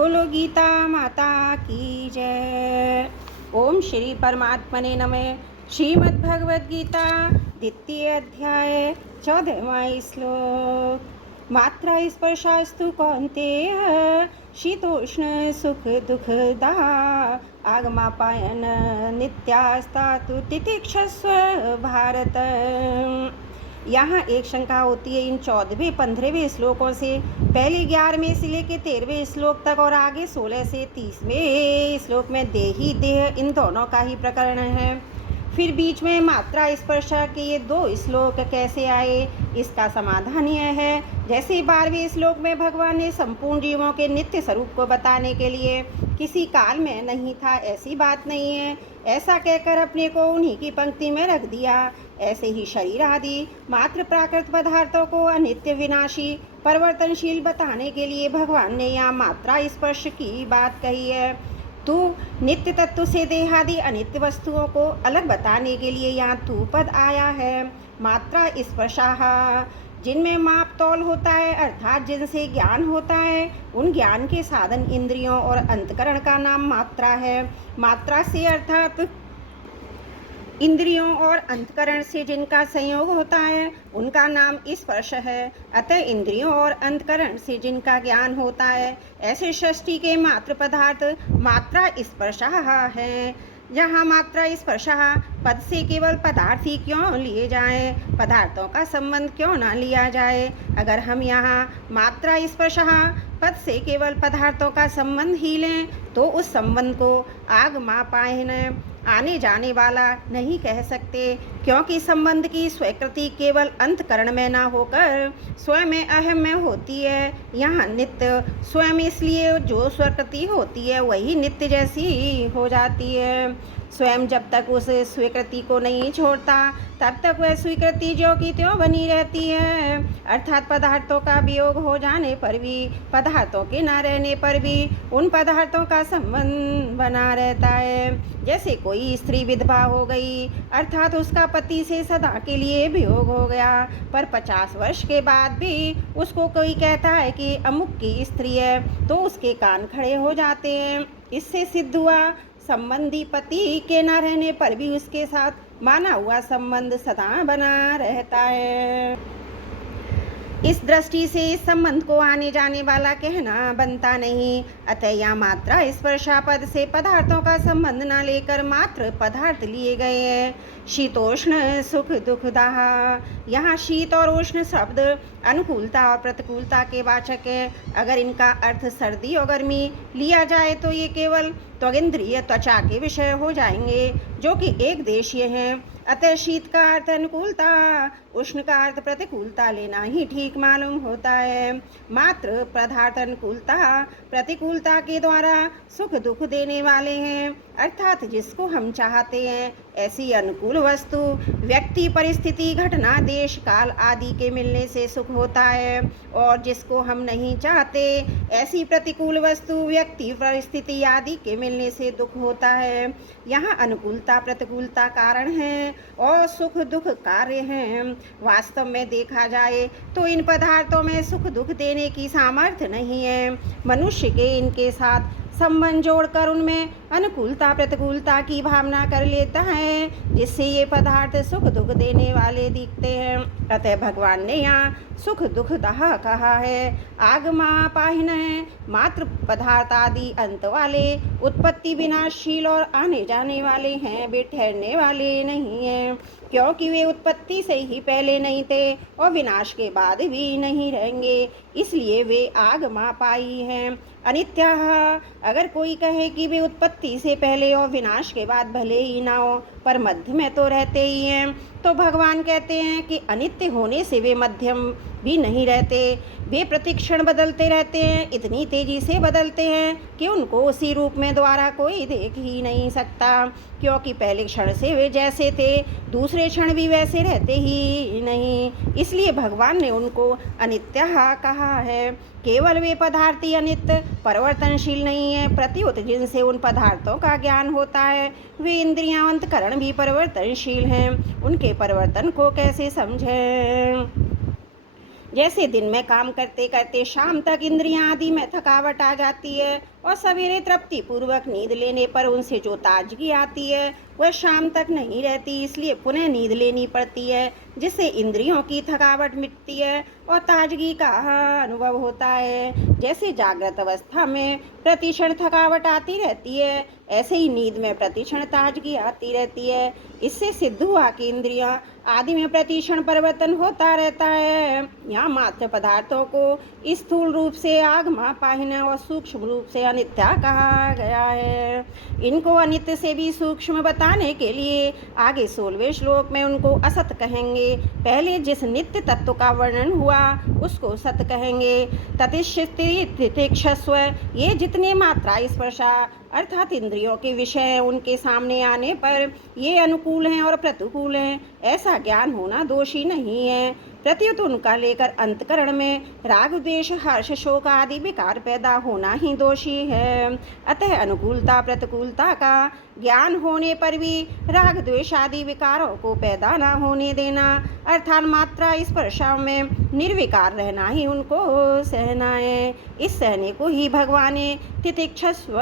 बोलो गीता माता की जय। ओम श्री परमात्मने नमः। श्रीमद् भगवद गीता द्वितीय अध्याय 14वां श्लोक। मात्रा स्पर्शास्तु कौन्तेय शीतोष्ण सुख दुखदा आगमापायन नित्यास्तातु तितिक्षस्व भारत। यहाँ एक शंका होती है इन 14वें 15वें श्लोकों से। पहले 11वें से लेकर 13वें श्लोक तक और आगे 16 से 30वें श्लोक में देही देह इन दोनों का ही प्रकरण है। फिर बीच में मात्रा स्पर्श के ये 2 श्लोक कैसे आए, इसका समाधान यह है जैसे 12वें श्लोक में भगवान ने संपूर्ण जीवों के नित्य स्वरूप को बताने के लिए किसी काल में नहीं था, ऐसी बात नहीं है, ऐसा कहकर अपने को उन्हीं की पंक्ति में रख दिया। ऐसे ही शरीर आदि मात्र प्राकृत पदार्थों को अनित्य विनाशी परिवर्तनशील बताने के लिए भगवान ने यहाँ मात्रा स्पर्श की बात कही है। तू नित्य तत्व से देहादि अनित्य वस्तुओं को अलग बताने के लिए यहाँ तू पद आया है। मात्रा स्पर्शाः, जिनमें माप तौल होता है अर्थात जिनसे ज्ञान होता है, उन ज्ञान के साधन इंद्रियों और अंतकरण का नाम मात्रा है। मात्रा से अर्थात इंद्रियों और अंतकरण से जिनका संयोग होता है उनका नाम स्पर्श है। अतः इंद्रियों और अंतकरण से जिनका ज्ञान होता है ऐसे सृष्टि के मात्र पदार्थ मात्रा स्पर्शाः हैं। जहाँ मात्रा स्पर्शाः पद से केवल पदार्थ ही क्यों लिए जाएं, पदार्थों का संबंध क्यों ना लिया जाए। अगर हम यहाँ मात्रा स्पर्शाः पद से केवल पदार्थों का संबंध ही लें तो उस संबंध को आगमापायन आने जाने वाला नहीं कह सकते, क्योंकि संबंध की स्वीकृति केवल अंतकरण में ना होकर स्वयं में अहम में होती है। यहाँ नित्य स्वयं इसलिए जो स्वीकृति होती है वही नित्य जैसी हो जाती है। स्वयं जब तक उस स्वीकृति को नहीं छोड़ता तब तक वह स्वीकृति जो की त्यों बनी रहती है, अर्थात पदार्थों का वियोग हो जाने पर भी, पदार्थों के न रहने पर भी उन पदार्थों का संबंध बना रहता है। जैसे कोई स्त्री विधवा हो गई अर्थात उसका पति से सदा के लिए वियोग हो गया, पर 50 वर्ष के बाद भी उसको कोई कहता है कि अमुक की स्त्री है तो उसके कान खड़े हो जाते हैं। इससे सिद्ध हुआ संबंधी पति के न रहने पर भी उसके साथ माना हुआ संबंध सदा बना रहता है। इस दृष्टि से इस संबंध को आने जाने वाला कहना बनता नहीं। अतः यहाँ मात्रा स्पर्शापद से पदार्थों का संबंध न लेकर मात्र पदार्थ लिए गए हैं। शीतोष्ण सुख दुखदाह, यहाँ शीत और उष्ण शब्द अनुकूलता और प्रतिकूलता के वाचक है। अगर इनका अर्थ सर्दी और गर्मी लिया जाए तो ये केवल त्वगिंद्रिय त्वचा के विषय हो जाएंगे जो कि एक देशीय हैं। अतः शीत का अर्थ अनुकूलता, उष्ण का अर्थ प्रतिकूलता लेना ही ठीक मालूम होता है। मात्र पदार्थ अनुकूलता प्रतिकूलता के द्वारा सुख दुख देने वाले हैं, अर्थात जिसको हम चाहते हैं ऐसी अनुकूल वस्तु व्यक्ति परिस्थिति घटना देश काल आदि के मिलने से सुख होता है, और जिसको हम नहीं चाहते ऐसी प्रतिकूल वस्तु व्यक्ति परिस्थिति आदि के मिलने से दुख होता है। यहाँ अनुकूलता प्रतिकूलता कारण है और सुख दुख कार्य हैं। वास्तव में देखा जाए तो इन पदार्थों में सुख दुख देने की सामर्थ्य नहीं है। मनुष्य के इनके साथ संबंध जोड़कर उनमें अनुकूलता प्रतिकूलता की भावना कर लेता है, जिससे ये पदार्थ सुख दुख देने वाले दिखते हैं। अतः भगवान ने यहाँ सुख दुख दाह कहा है। आगमापाहिन है, मात्र पदार्थ आदि अंत वाले, उत्पत्ति विनाशशील और आने जाने वाले हैं, वे ठहरने वाले नहीं हैं, क्योंकि वे उत्पत्ति से ही पहले नहीं थे और विनाश के बाद भी नहीं रहेंगे, इसलिए वे आगमापायी हैं। अनित्याः, अगर कोई कहे कि वे उत्पत्ति से पहले और विनाश के बाद भले ही ना हो पर मध्य में तो रहते ही हैं, तो भगवान कहते हैं कि अनित्य होने से वे मध्यम भी नहीं रहते। वे प्रतिक्षण बदलते रहते हैं, इतनी तेजी से बदलते हैं कि उनको उसी रूप में द्वारा कोई देख ही नहीं सकता, क्योंकि पहले क्षण से वे जैसे थे दूसरे क्षण भी वैसे रहते ही नहीं, इसलिए भगवान ने उनको अनित्याः कहा है। केवल वे पदार्थ ही अनित्य परिवर्तनशील नहीं है, प्रत्युत जिनसे उन पदार्थों का ज्ञान होता है वे इंद्रियां अंतकरण भी परिवर्तनशील हैं, उनके परिवर्तन को कैसे समझें। जैसे दिन में काम करते करते शाम तक इंद्रियां आदि में थकावट आ जाती है और सवेरे तृप्ति पूर्वक नींद लेने पर उनसे जो ताजगी आती है वह शाम तक नहीं रहती, इसलिए पुनः नींद लेनी पड़ती है, जिससे इंद्रियों की थकावट मिटती है और ताजगी का अनुभव होता है। जैसे जागृत अवस्था में प्रतिक्षण थकावट आती रहती है, ऐसे ही नींद में प्रतिक्षण ताजगी आती रहती है। इससे सिद्ध हुआ कि इंद्रियां आदि में प्रतिक्षण परिवर्तन होता रहता है। यहाँ मात्र पदार्थों को स्थूल रूप से आगमा पाहिना और सूक्ष्म रूप से अनित्या कहा गया है। इनको अनित्य से भी सूक्ष्म बताने के लिए आगे 16वें श्लोक में उनको असत कहेंगे। पहले जिस नित्य तत्व का वर्णन हुआ उसको सत कहेंगे। ततिक्षस्व, ये जितने मात्रा स्पर्शा अर्थात इंद्रियों के विषय उनके सामने आने पर ये अनुकूल हैं और प्रतिकूल हैं, ऐसा ज्ञान होना दोषी नहीं है। प्रत्युत उनका लेकर अंतकरण में राग द्वेष हर्ष शोक आदि विकार पैदा होना ही दोषी है। अतः अनुकूलता प्रतिकूलता का ज्ञान होने पर भी राग द्वेष आदि विकारों को पैदा न होने देना, अर्थात मात्रा स्पर्शा में निर्विकार रहना ही उनको सहना है। इस सहने को ही भगवान ने तितिक्षस्व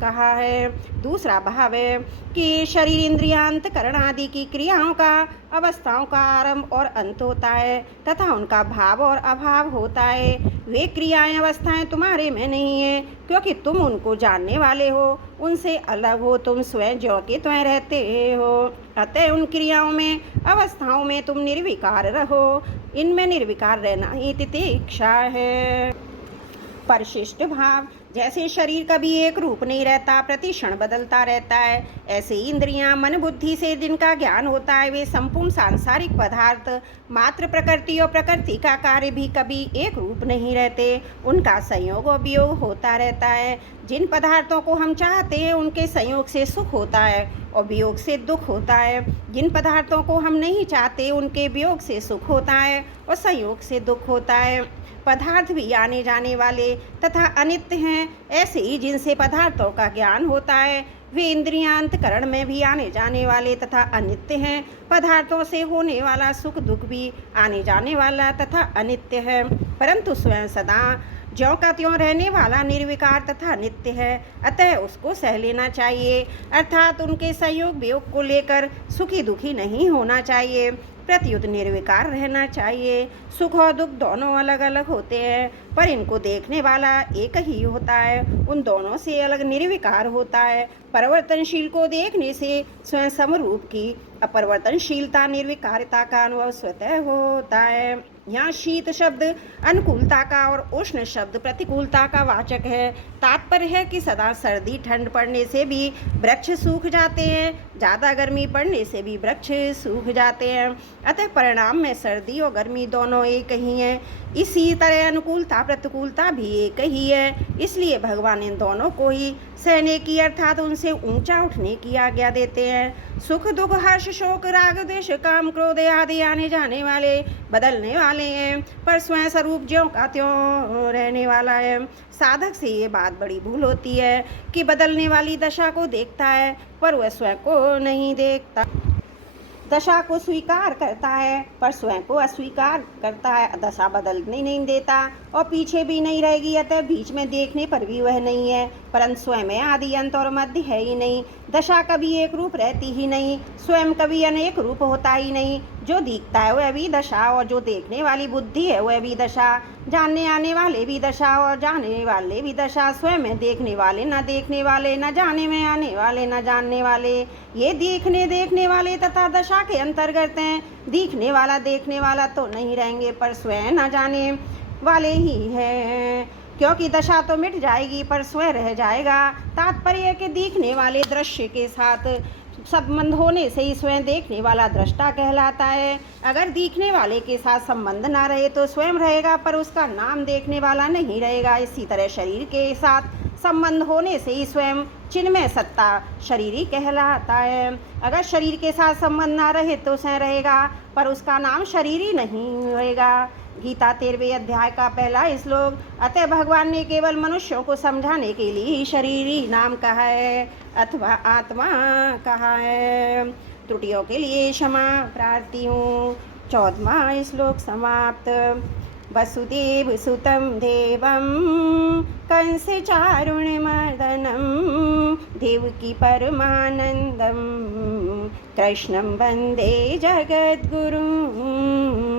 कहा है। दूसरा भाव है कि शरीर इंद्रिया अंतकरण आदि की क्रियाओं का अवस्थाओं का आरंभ और अंत होता है तथा उनका भाव और अभाव होता है। वे क्रियाएं अवस्थाएं तुम्हारे में नहीं है, क्योंकि तुम उनको जानने वाले हो, उनसे अलग हो, तुम स्वयं ज्यों के त्यों रहते हो। अतः उन क्रियाओं में अवस्थाओं में तुम निर्विकार रहो, इनमें निर्विकार रहना ही तितिक्षा है। परिशिष्ट भाव, जैसे शरीर कभी एक रूप नहीं रहता, प्रति क्षण बदलता रहता है, ऐसे ही इंद्रियां मन बुद्धि से जिनका ज्ञान होता है वे संपूर्ण सांसारिक पदार्थ मात्र प्रकृति और प्रकृति का कार्य भी कभी एक रूप नहीं रहते, उनका संयोग और वियोग होता रहता है। जिन पदार्थों को हम चाहते हैं उनके संयोग से सुख होता है और वियोग से दुख होता है। जिन पदार्थों को हम नहीं चाहते उनके वियोग से सुख होता है और संयोग से दुख होता है। पदार्थ भी आने जाने वाले तथा अनित्य हैं, ऐसे ही जिनसे पदार्थों का ज्ञान होता है वे इंद्रियां अंतकरण में भी आने जाने वाले तथा अनित्य हैं। पदार्थों से होने वाला सुख दुख भी आने जाने वाला तथा अनित्य है, परंतु स्वयं सदा ज्यों का त्यों रहने वाला निर्विकार तथा नित्य है, अतः उसको सह लेना चाहिए। अर्थात उनके संयोग वियोग को लेकर सुखी दुखी नहीं होना चाहिए, प्रत्युत निर्विकार रहना चाहिए। सुख और दुख दोनों अलग अलग होते हैं, पर इनको देखने वाला एक ही होता है, उन दोनों से अलग निर्विकार होता है। परिवर्तनशील को देखने से स्वयं समरूप की अपरिवर्तनशीलता निर्विकारिता का अनुभव स्वतः होता है। यहाँ शीत शब्द अनुकूलता का और उष्ण शब्द प्रतिकूलता का वाचक है। तात्पर्य है कि सदा सर्दी ठंड पड़ने से भी वृक्ष सूख जाते हैं, ज़्यादा गर्मी पड़ने से भी वृक्ष सूख जाते हैं, अतः परिणाम में सर्दी और गर्मी दोनों एक ही हैं। इसी तरह अनुकूलता प्रतिकूलता भी एक ही है, इसलिए भगवान इन दोनों को ही सहने की अर्थात उनसे ऊंचा उठने की आज्ञा देते हैं। सुख दुख हर्ष शोक राग द्वेष काम क्रोध आदि आने जाने वाले बदलने वाले हैं, पर स्वयं स्वरूप ज्यों का त्यों रहने वाला है। साधक से ये बात बड़ी भूल होती है कि बदलने वाली दशा को देखता है पर वह स्वयं को नहीं देखता, दशा को स्वीकार करता है पर स्वयं को अस्वीकार करता है। दशा बदलने नहीं देता और पीछे भी नहीं रहेगी, अतः बीच में देखने पर भी वह नहीं है, परंतु स्वयं में आदि अंत और मध्य है ही नहीं। दशा कभी एक रूप रहती ही नहीं, स्वयं कभी अनेक रूप होता ही नहीं। जो दिखता है वह भी दशा और जो देखने वाली बुद्धि है वह भी दशा, जानने आने वाले भी दशा और जाने वाले भी दशा। स्वयं में देखने वाले न देखने वाले, न जाने में आने वाले न जानने वाले, ये देखने वाले तथा दशा के अंतर्गत हैं। दिखने वाला देखने वाला तो नहीं रहेंगे पर स्वयं न जाने वाले ही हैं, क्योंकि दशा तो मिट जाएगी पर स्वयं रह जाएगा। तात्पर्य है कि दिखने वाले दृश्य के साथ संबंध होने से ही स्वयं देखने वाला दृष्टा कहलाता है। अगर दिखने वाले के साथ संबंध ना रहे तो स्वयं रहेगा पर उसका नाम देखने वाला नहीं रहेगा। इसी तरह शरीर के साथ संबंध होने से ही स्वयं चिन्मय सत्ता शरीरी कहलाता है। अगर शरीर के साथ संबंध ना रहे तो स्वयं रहेगा पर उसका नाम शरीरी नहीं होएगा। गीता 13वें अध्याय का पहला श्लोक। अतः भगवान ने केवल मनुष्यों को समझाने के लिए ही शरीरी नाम कहा है अथवा आत्मा कहा है। त्रुटियों के लिए क्षमा प्रार्थी हूँ। 14वां श्लोक समाप्त। वसुदेवसुतं देवं कंसचारुण्यमर्दनं देवकी परमानन्दं कृष्णं वन्दे जगद्गुरुम्।